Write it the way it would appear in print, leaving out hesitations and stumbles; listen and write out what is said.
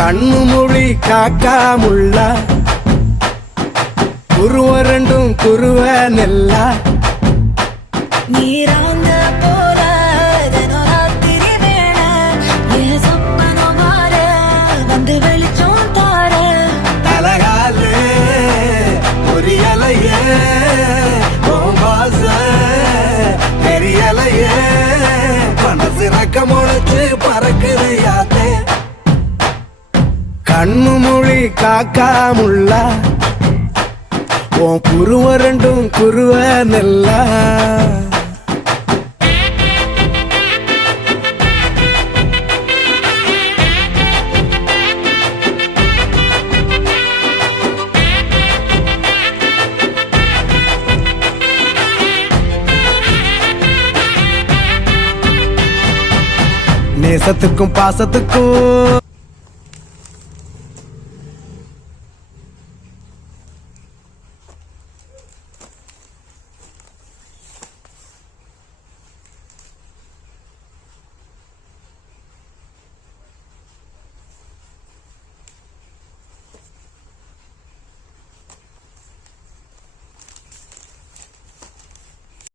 கண்ணு மொழி காக்காமுள்ள குருவ ரெண்டும் குருவ நெல்லா நீராங்க போல தினராத்திரி வேண என் சொப்பனம் மாற வந்து வெளிச்சம் தார தலகாலே பொரியலையே ஓம்பாச பெரியலையே மனசு ரக்க முளைச்சு பறக்குது யாத்தே கண்ணு மொழி காக்காமுள்ள உன் குருவ ரெண்டும் குருவ நெல்லா நேசத்துக்கும் பாசத்துக்கும்